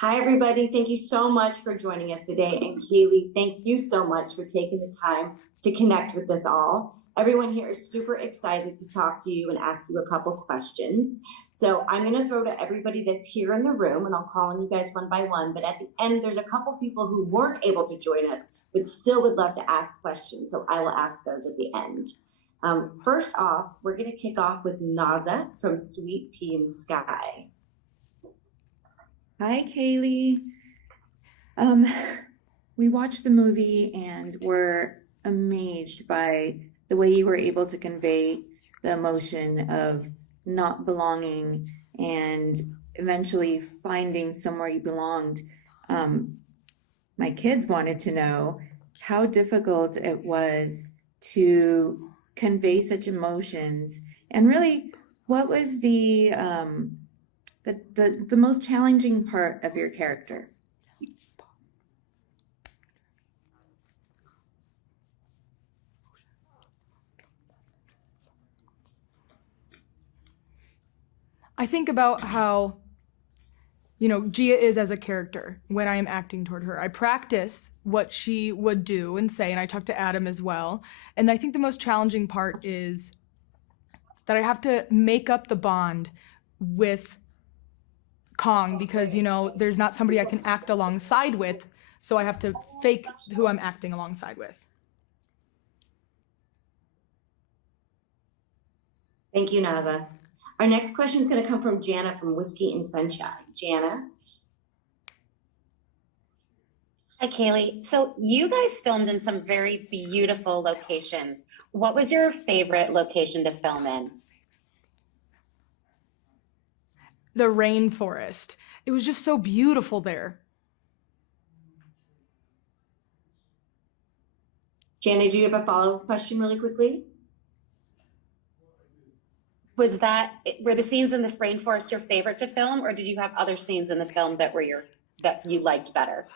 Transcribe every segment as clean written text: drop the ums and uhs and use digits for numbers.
Hi, everybody. Thank you so much for joining us today. And Kaylee, thank you so much for taking the time to connect with us all. Everyone here is super excited to talk to you and ask you a couple questions. So I'm going to throw to everybody that's here in the room, and I'll call on you guys one by one. But at the end, there's a couple people who weren't able to join us, but still would love to ask questions. So I will ask those at the end. First off, we're going to kick off with Naza from Sweet Pea in Sky. Hi, Kaylee. We watched the movie and were amazed by the way you were able to convey the emotion of not belonging and eventually finding somewhere you belonged. My kids wanted to know how difficult it was to convey such emotions, and really, what was the most challenging part of your character? I think about how, Gia is as a character when I am acting toward her. I practice what she would do and say, and I talk to Adam as well. And I think the most challenging part is that I have to make up the bond with Kong because, there's not somebody I can act alongside with, so I have to fake who I'm acting alongside with. Thank you, Naza. Our next question is going to come from Jana from Whiskey and Sunshine. Jana? Hi, Kaylee. So you guys filmed in some very beautiful locations. What was your favorite location to film in? The rainforest. It was just so beautiful there. Jana, do you have a follow-up question really quickly? Were the scenes in the rainforest your favorite to film, or did you have other scenes in the film that you liked better?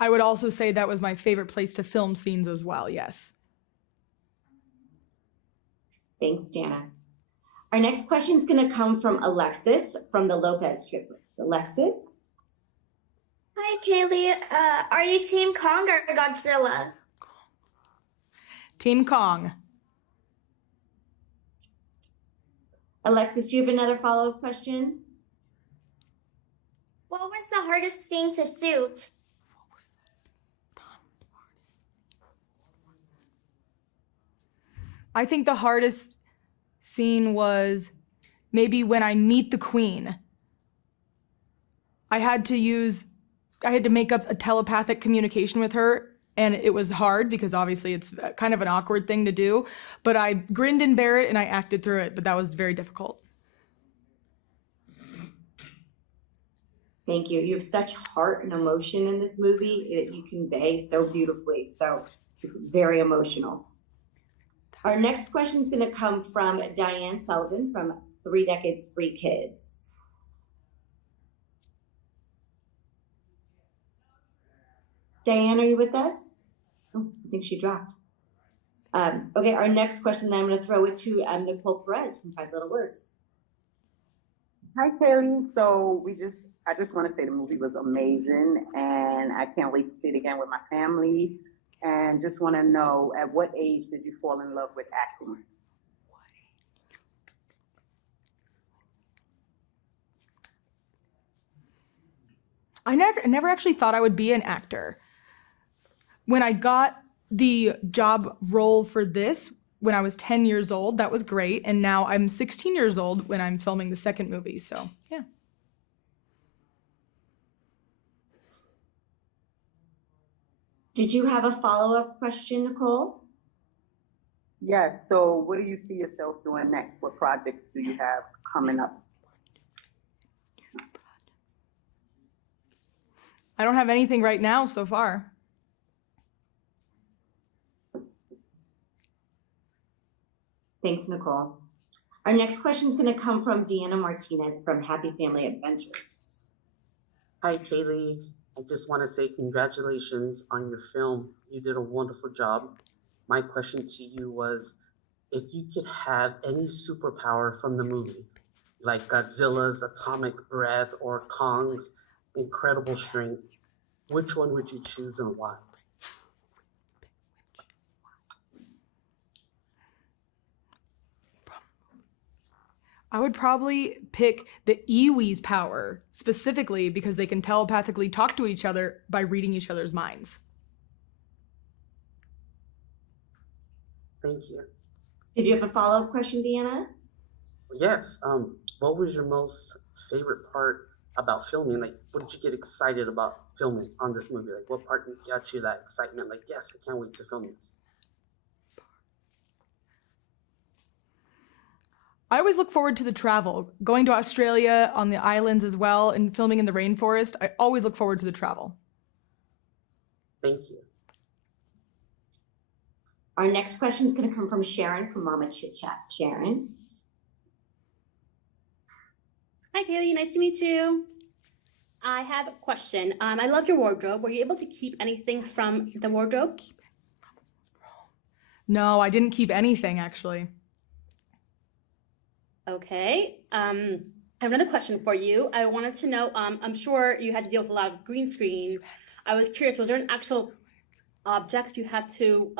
I would also say that was my favorite place to film scenes as well, yes. Thanks, Jana. Our next question is going to come from Alexis from the Lopez triplets. Alexis? Hi, Kaylee. Are you Team Kong or Godzilla? Team Kong. Alexis, do you have another follow-up question? What was the hardest scene to shoot? I think the hardest scene was maybe when I meet the Queen. I had to make up a telepathic communication with her, and it was hard because obviously it's kind of an awkward thing to do, but I grinned and bare it and I acted through it, but that was very difficult. Thank you. You have such heart and emotion in this movie that you convey so beautifully. So it's very emotional. Our next question is going to come from Diane Sullivan from 3 Decades, 3 Kids. Diane, are you with us? Oh, I think she dropped. Okay, our next question, then I'm going to throw it to Nicole Perez from 5 Little Words. Hi, Kaylee. So I just want to say the movie was amazing, and I can't wait to see it again with my family. And just want to know, at what age did you fall in love with acting? I never actually thought I would be an actor. When I got the job role for this, when I was 10 years old, that was great. And now I'm 16 years old when I'm filming the second movie, so yeah. Did you have a follow-up question, Nicole? Yes. So what do you see yourself doing next? What projects do you have coming up? I don't have anything right now so far. Thanks, Nicole. Our next question is going to come from Deanna Martinez from Happy Family Adventures. Hi, Kaylee. I just want to say congratulations on your film. You did a wonderful job. My question to you was, if you could have any superpower from the movie, like Godzilla's atomic breath or Kong's incredible strength, which one would you choose and why? I would probably pick the Iwi's power, specifically because they can telepathically talk to each other by reading each other's minds. Thank you. Did you have a follow-up question, Deanna? Yes. What was your most favorite part about filming? Like, what did you get excited about filming on this movie? Like, what part got you that excitement? Like, yes, I can't wait to film this. I always look forward to the travel, going to Australia on the islands as well, and filming in the rainforest. I always look forward to the travel. Thank you. Our next question is going to come from Sharon from Mama Chit Chat. Sharon. Hi, Kaylee. Nice to meet you. I have a question. I love your wardrobe. Were you able to keep anything from the wardrobe? No, I didn't keep anything, actually. Okay. I have another question for you. I wanted to know, I'm sure you had to deal with a lot of green screen. I was curious, was there an actual object you had to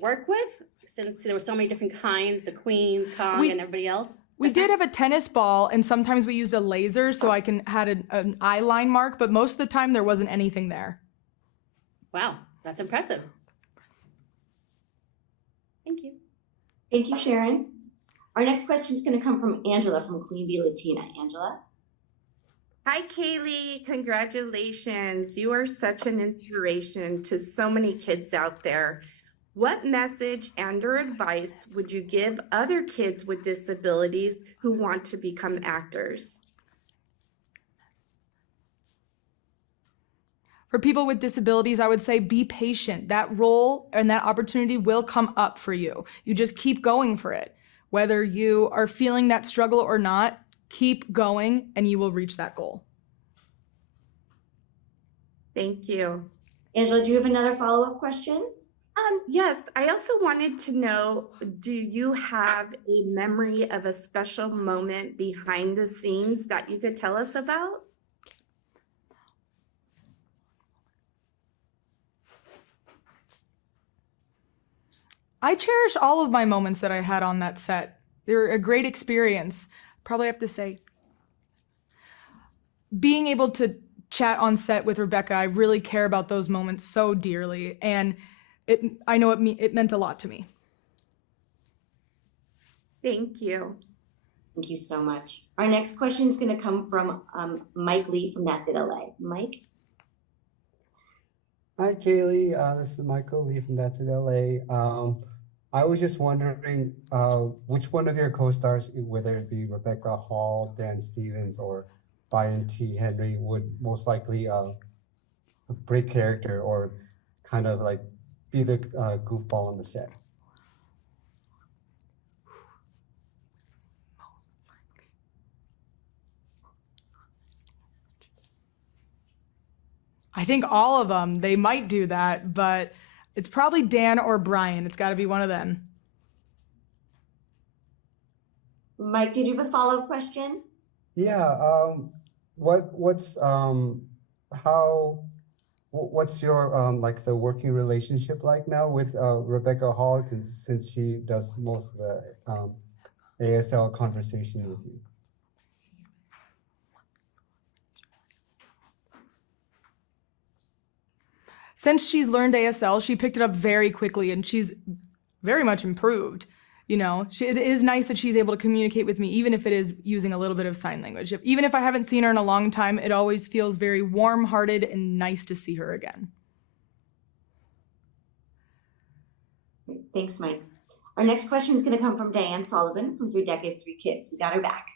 work with, since there were so many different kinds, the Queen, Kong, and everybody else? We did have a tennis ball, and sometimes we used a laser so I had an eye line mark, but most of the time there wasn't anything there. Wow, that's impressive. Thank you. Thank you, Sharon. Our next question is going to come from Angela from Queen Bee Latina. Angela. Hi, Kaylee. Congratulations. You are such an inspiration to so many kids out there. What message and/or advice would you give other kids with disabilities who want to become actors? For people with disabilities, I would say be patient. That role and that opportunity will come up for you. You just keep going for it. Whether you are feeling that struggle or not, keep going and you will reach that goal. Thank you. Angela, do you have another follow-up question? Yes, I also wanted to know, do you have a memory of a special moment behind the scenes that you could tell us about? I cherish all of my moments that I had on that set. They were a great experience. Probably have to say, being able to chat on set with Rebecca, I really care about those moments so dearly, and I know it meant a lot to me. Thank you. Thank you so much. Our next question is going to come from Mike Lee from That's It LA. Mike. Hi, Kaylee. This is Michael Lee from That's It LA. I was just wondering which one of your co-stars, whether it be Rebecca Hall, Dan Stevens, or Brian T. Henry, would most likely break character or kind of like be the goofball on the set? I think all of them, they might do that, but it's probably Dan or Brian. It's got to be one of them. Mike, did you have a follow-up question? Yeah. What's your like the working relationship like now with Rebecca Hall, since she does most of the ASL conversation with you? Since she's learned ASL, she picked it up very quickly and she's very much improved. You know, it is nice that she's able to communicate with me, even if it is using a little bit of sign language. Even if I haven't seen her in a long time, it always feels very warm-hearted and nice to see her again. Thanks, Mike. Our next question is going to come from Diane Sullivan from 3 Decades, 3 Kids. We got her back.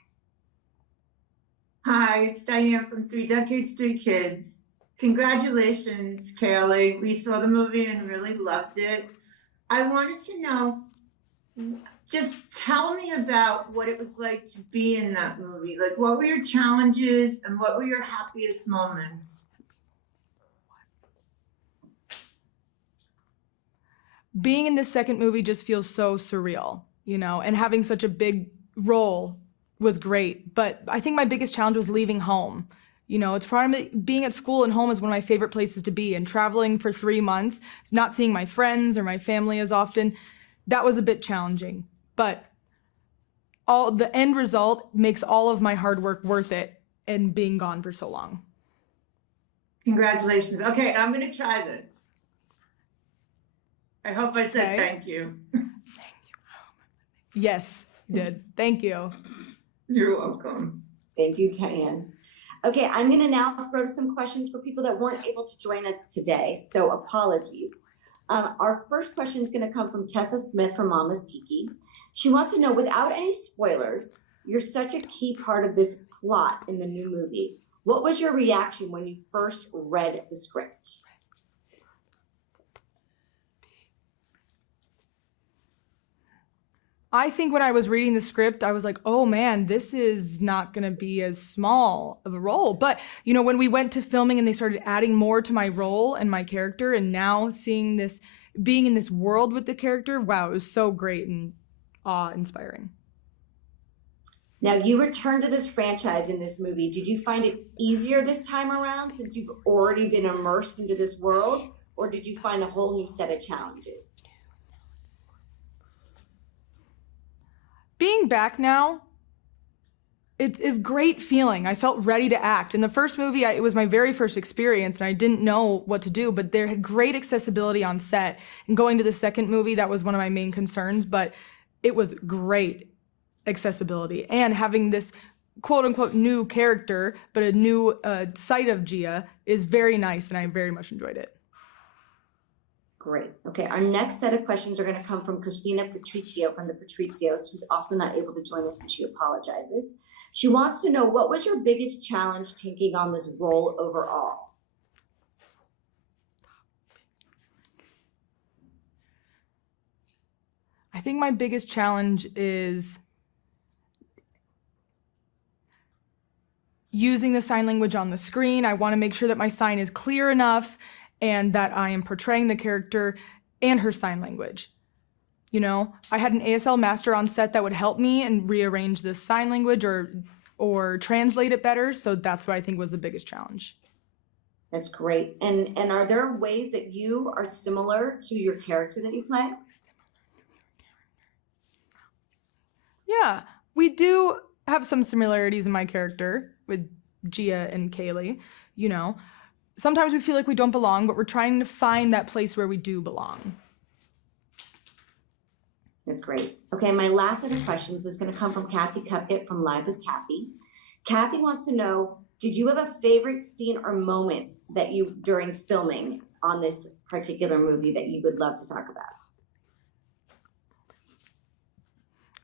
Hi, it's Diane from 3 Decades, 3 Kids. Congratulations, Kaylee. We saw the movie and really loved it. I wanted to know, just tell me about what it was like to be in that movie. Like, what were your challenges and what were your happiest moments? Being in this second movie just feels so surreal, you know, and having such a big role was great. But I think my biggest challenge was leaving home. You know, it's probably being at school and home is one of my favorite places to be, and traveling for 3 months, not seeing my friends or my family as often, that was a bit challenging. But the end result makes all of my hard work worth it and being gone for so long. Congratulations. Okay, I'm gonna try this. I hope I said Okay. thank you. Yes, you did. Thank you. You're welcome. Thank you, Diane. Okay, I'm gonna now throw some questions for people that weren't able to join us today, so apologies. Our first question is gonna come from Tessa Smith from Mama's Kiki. She wants to know, without any spoilers, you're such a key part of this plot in the new movie. What was your reaction when you first read the script? I think when I was reading the script, I was like, oh man, this is not going to be as small of a role. But, you know, when we went to filming and they started adding more to my role and my character, and now seeing this, being in this world with the character, wow, it was so great and awe-inspiring. Now, you returned to this franchise in this movie. Did you find it easier this time around since you've already been immersed into this world, or did you find a whole new set of challenges? Being back now, it's a great feeling. I felt ready to act. In the first movie, it was my very first experience, and I didn't know what to do, but there had great accessibility on set. And going to the second movie, that was one of my main concerns, but it was great accessibility. And having this quote-unquote new character, but a new side of Gia is very nice, and I very much enjoyed it. Great. Okay, our next set of questions are going to come from Christina Patrizio from the Patrizios, who's also not able to join us, and she apologizes. She wants to know, what was your biggest challenge taking on this role overall? I think my biggest challenge is using the sign language on the screen. I want to make sure that my sign is clear enough and that I am portraying the character and her sign language. You know, I had an ASL master on set that would help me and rearrange the sign language or translate it better. So that's what I think was the biggest challenge. That's great. And are there ways that you are similar to your character that you play? Yeah, we do have some similarities in my character with Gia and Kaylee, you know. Sometimes we feel like we don't belong, but we're trying to find that place where we do belong. That's great. Okay, my last set of questions is going to come from Kathy Cupkett from Live with Kathy. Kathy wants to know, did you have a favorite scene or moment that you, during filming on this particular movie, that you would love to talk about?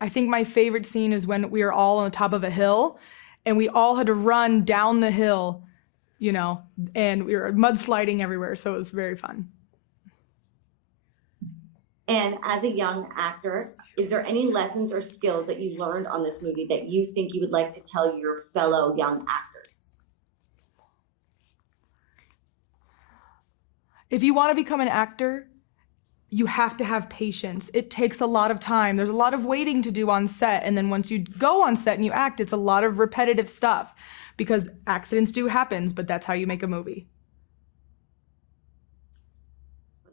I think my favorite scene is when we were all on the top of a hill and we all had to run down the hill, you know, and we were mudsliding everywhere, so it was very fun. And as a young actor, is there any lessons or skills that you learned on this movie that you think you would like to tell your fellow young actors? If you want to become an actor, you have to have patience. It takes a lot of time. There's a lot of waiting to do on set. And then once you go on set and you act, it's a lot of repetitive stuff because accidents do happen, but that's how you make a movie.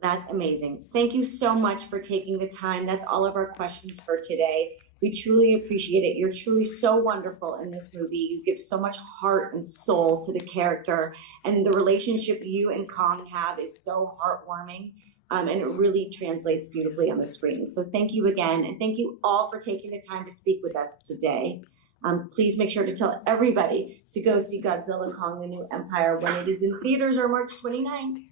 That's amazing. Thank you so much for taking the time. That's all of our questions for today. We truly appreciate it. You're truly so wonderful in this movie. You give so much heart and soul to the character, and the relationship you and Kong have is so heartwarming. And it really translates beautifully on the screen. So thank you again, and thank you all for taking the time to speak with us today. Please make sure to tell everybody to go see Godzilla, Kong, the New Empire when it is in theaters on March 29th.